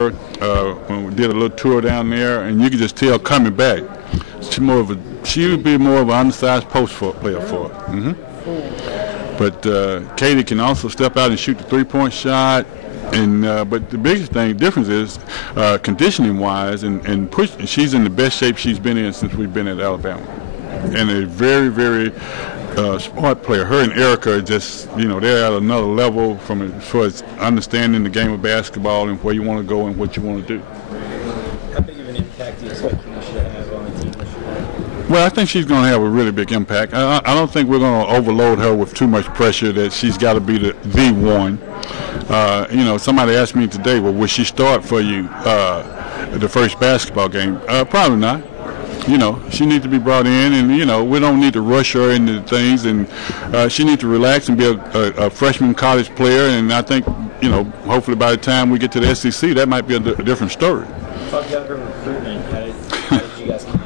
when we did a little tour down there, and you could just tell coming back, she would be more of an undersized post player for her. But Katie can also step out and shoot the three-point shot. And but the biggest difference is conditioning-wise and push. She's in the best shape she's been in since we've been at Alabama, and a very, very smart player. Her and Erica are just, they're at another level as far as understanding the game of basketball and where you want to go and what you want to do. How big of an impact do you expect Kenesha to have on the team this year? Well, I think she's going to have a really big impact. I don't think we're going to overload her with too much pressure that she's got to be the one. Somebody asked me today, well, will she start for you the first basketball game? Probably not. She needs to be brought in, and, we don't need to rush her into things, and she needs to relax and be a freshman college player, and I think, hopefully by the time we get to the SEC, that might be a different story. Talk about her recruitment. How did you guys come?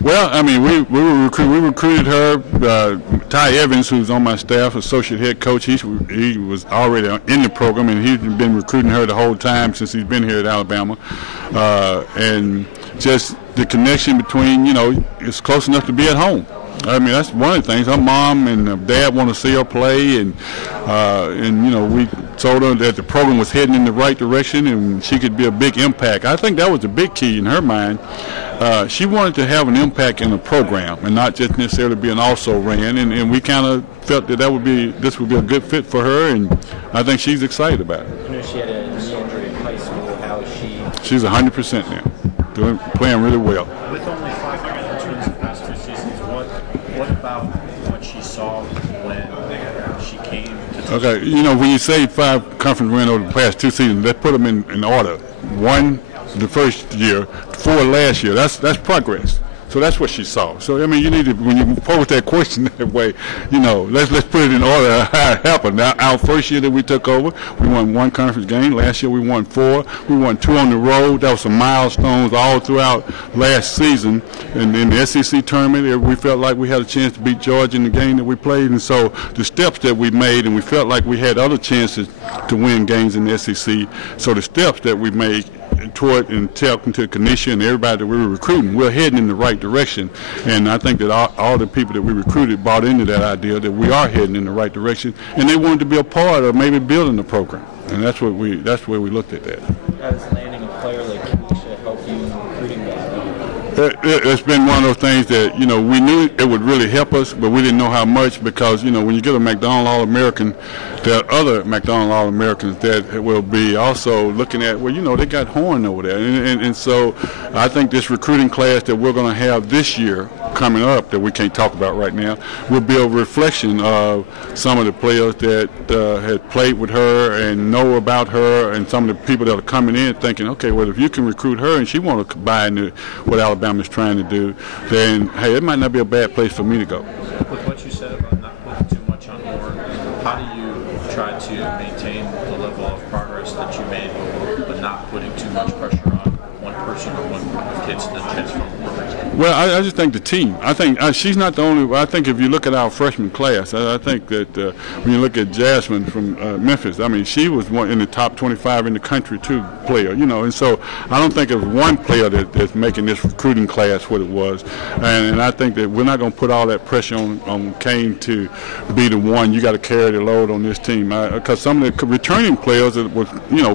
Well, I mean, we recruited her. Ty Evans, who's on my staff, associate head coach, he was already in the program, and he's been recruiting her the whole time since he's been here at Alabama. And just the connection between, it's close enough to be at home. I mean, that's one of the things. Her mom and dad want to see her play, and we told her that the program was heading in the right direction and she could be a big impact. I think that was the big key in her mind. She wanted to have an impact in the program and not just necessarily be an also-ran, and we kind of felt that this would be a good fit for her, and I think she's excited about it. She had a knee injury in high school. How is she? She's 100% now, playing really well. With only 500 entries in the past 2 seasons, what about what she saw when she came to Okay, when you say 5 conference wins over the past 2 seasons, let's put them in order. 1 the first year, 4 last year. That's progress. So that's what she saw. So I mean, you need to, when you pose that question that way, let's put it in order how it happened. Now, our first year that we took over, we won 1 conference game. Last year we won 4. We won 2 on the road. That was some milestones all throughout last season. And in the SEC tournament, we felt like we had a chance to beat Georgia in the game that we played. And so the steps that we made, and we felt like we had other chances to win games in the SEC. So the steps that we made toward and talking to Kenesha and everybody that we were recruiting, we're heading in the right direction. And I think that all the people that we recruited bought into that idea that we are heading in the right direction, and they wanted to be a part of maybe building the program. And that's where we looked at that. How does landing a player like Kenesha help you in recruiting that? It's been one of those things that, we knew it would really help us, but we didn't know how much because, when you get a McDonald All-American, there are other McDonald All-Americans that will be also looking at, they got Horn over there. And so I think this recruiting class that we're going to have this year coming up that we can't talk about right now will be a reflection of some of the players that had played with her and know about her, and some of the people that are coming in thinking, okay, well, if you can recruit her and she want to buy into what Alabama's trying to do, then, hey, it might not be a bad place for me to go. With what you said about not putting too much on Horn, how do you try to maintain the level of progress that you made, but not putting too much pressure on one person or one group of kids to transform? Well, I just think the team. I think she's not the only. I think if you look at our freshman class, I think that when you look at Jasmine from Memphis, I mean, she was one in the top 25 in the country too, player. And so I don't think it's one player that's making this recruiting class what it was, and I think that we're not going to put all that pressure on Kane to be the one. You got to carry the load on this team because some of the returning players were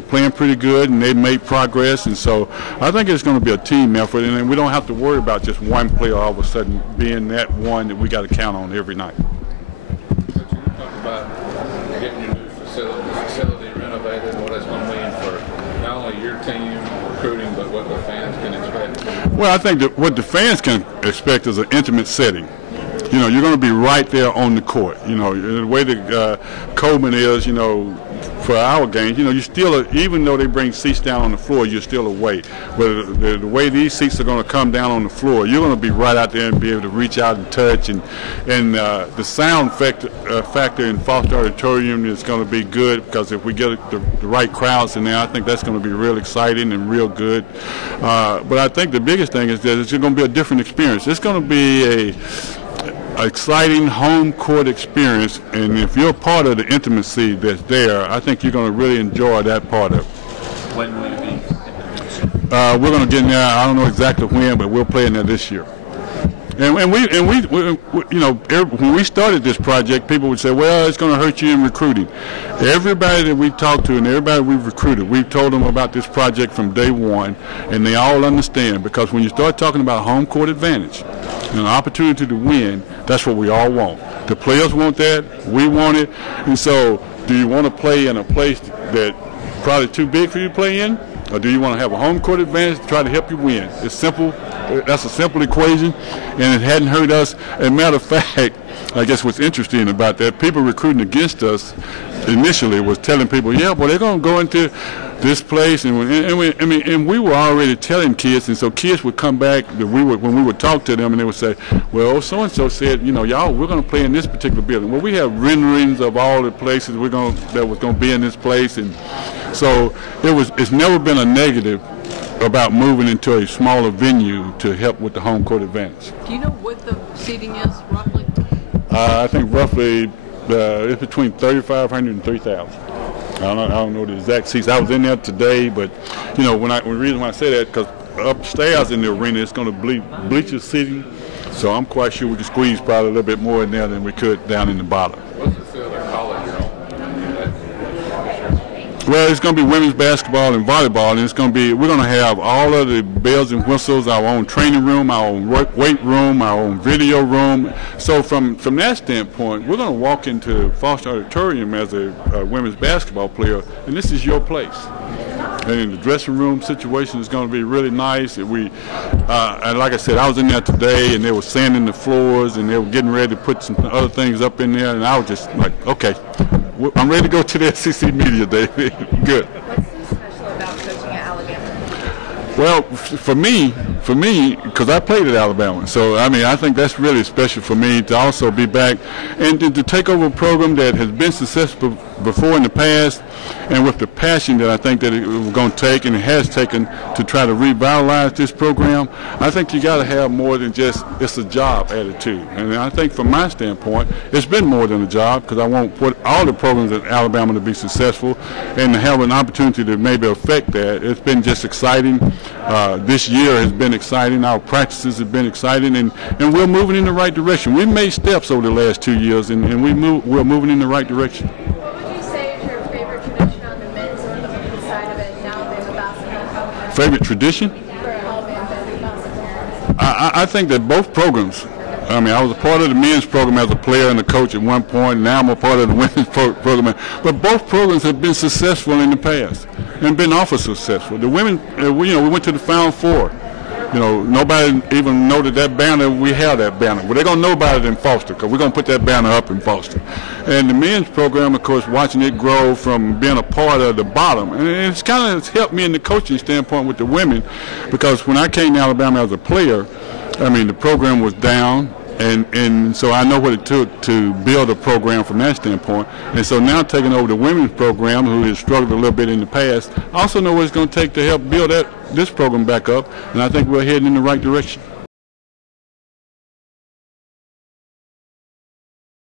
playing pretty good and they made progress, and so I think it's going to be a team effort, and we don't have to worry about just one player all of a sudden being that one that we got to count on every night. But you talk about getting your new facility renovated, what that's going to mean for not only your team recruiting, but what the fans can expect. Well, I think that what the fans can expect is an intimate setting. You're going to be right there on the court. The way that Coleman is, for our games, you still, even though they bring seats down on the floor, you're still away. But the way these seats are going to come down on the floor, you're going to be right out there and be able to reach out and touch. And the sound factor in Foster Auditorium is going to be good because if we get the right crowds in there, I think that's going to be real exciting and real good. But I think the biggest thing is that it's going to be a different experience. It's going to be a exciting home court experience, and if you're part of the intimacy that's there, I think you're going to really enjoy that part of it. When will you be We're going to get in there. I don't know exactly when, but we'll play in there this year. And we, you know, when we started this project, people would say, well, it's going to hurt you in recruiting. Everybody that we talked to and everybody we've recruited, we've told them about this project from day one, and they all understand, because when you start talking about home court advantage and an opportunity to win, that's what we all want. The players want that. We want it. And so do you want to play in a place that's probably too big for you to play in? Or do you want to have a home court advantage to try to help you win? It's simple. That's a simple equation, and it hadn't hurt us. As a matter of fact, I guess what's interesting about that, people recruiting against us initially was telling people, yeah, well, they're going to go into this place, and we were already telling kids, and so kids would come back. When we would talk to them, and they would say, well, so and so said, you know, y'all, we're going to play in this particular building. Well, we have renderings of all the places that was going to be in this place, and so it's never been a negative about moving into a smaller venue to help with the home court advantage. Do you know what the seating is roughly? I think roughly it's between 3,500 and 3,000. I don't know the exact seats. I was in there today, but you know, the reason why I say that, because upstairs in the arena it's going to be bleacher seating, so I'm quite sure we can squeeze probably a little bit more in there than we could down in the bottom. What's the field of college you're on? Well, it's going to be women's basketball and volleyball, and we're going to have all of the bells and whistles, our own training room, our own weight room, our own video room. So from that standpoint, we're going to walk into Foster Auditorium as a women's basketball player, and this is your place. And the dressing room situation is going to be really nice. And like I said, I was in there today, and they were sanding the floors, and they were getting ready to put some other things up in there, and I was just like, okay, I'm ready to go to the SEC Media Day. Good. What's so special about coaching at Alabama? Well, for me, because I played at Alabama, so I think that's really special for me to also be back and to take over a program that has been successful before in the past, and with the passion that I think that it was going to take and it has taken to try to revitalize this program. I think you got to have more than just it's a job attitude, and I think from my standpoint, it's been more than a job, because I want all the programs at Alabama to be successful and to have an opportunity to maybe affect that. It's been just exciting. This year has been exciting. Our practices have been exciting, and we're moving in the right direction. We've made steps over the last 2 years, and we're moving in the right direction. What would you say is your favorite tradition on the men's or the women's side of it in Alabama basketball? Favorite tradition? For Alabama basketball. I think that both programs. I was a part of the men's program as a player and a coach at one point. Now I'm a part of the women's program. But both programs have been successful in the past and been awfully successful. The women, we went to the Final Four. Nobody even noted that banner. We have that banner. Well, they're going to know about it in Foster, because we're going to put that banner up in Foster. And the men's program, of course, watching it grow from being a part of the bottom. And it's kind of helped me in the coaching standpoint with the women, because when I came to Alabama as a player, the program was down. And so I know what it took to build a program from that standpoint. And so now taking over the women's program, who has struggled a little bit in the past, I also know what it's going to take to help build this program back up. And I think we're heading in the right direction.